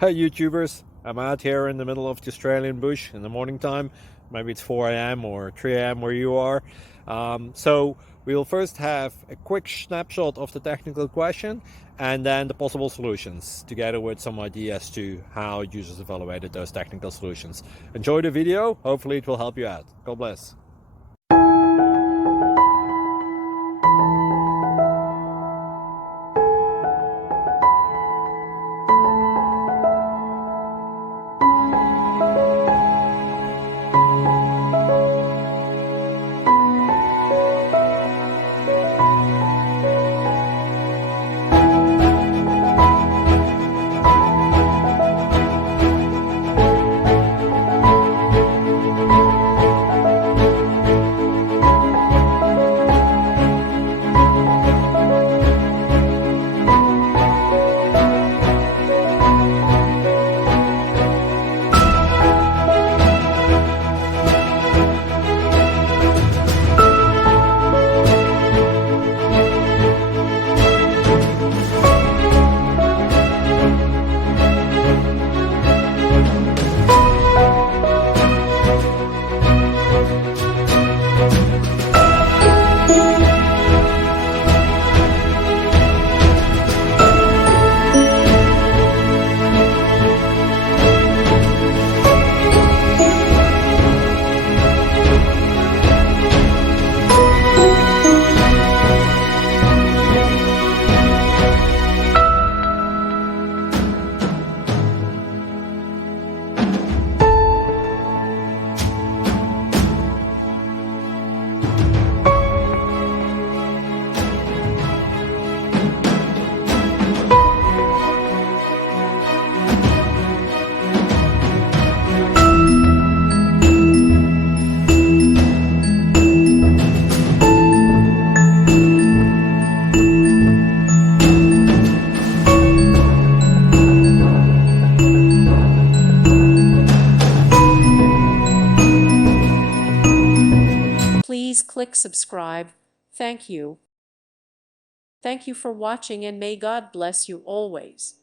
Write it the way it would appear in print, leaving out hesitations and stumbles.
Hey YouTubers, I'm out here in the middle of the Australian bush in the morning time. Maybe it's 4 a.m. or 3 a.m. where you are. So we'll first have a quick snapshot of the technical question and then the possible solutions, together with some ideas to how users evaluated those technical solutions. Enjoy the video, hopefully it will help you out. God bless. Please click subscribe. Thank you. Thank you for watching, and may God bless you always.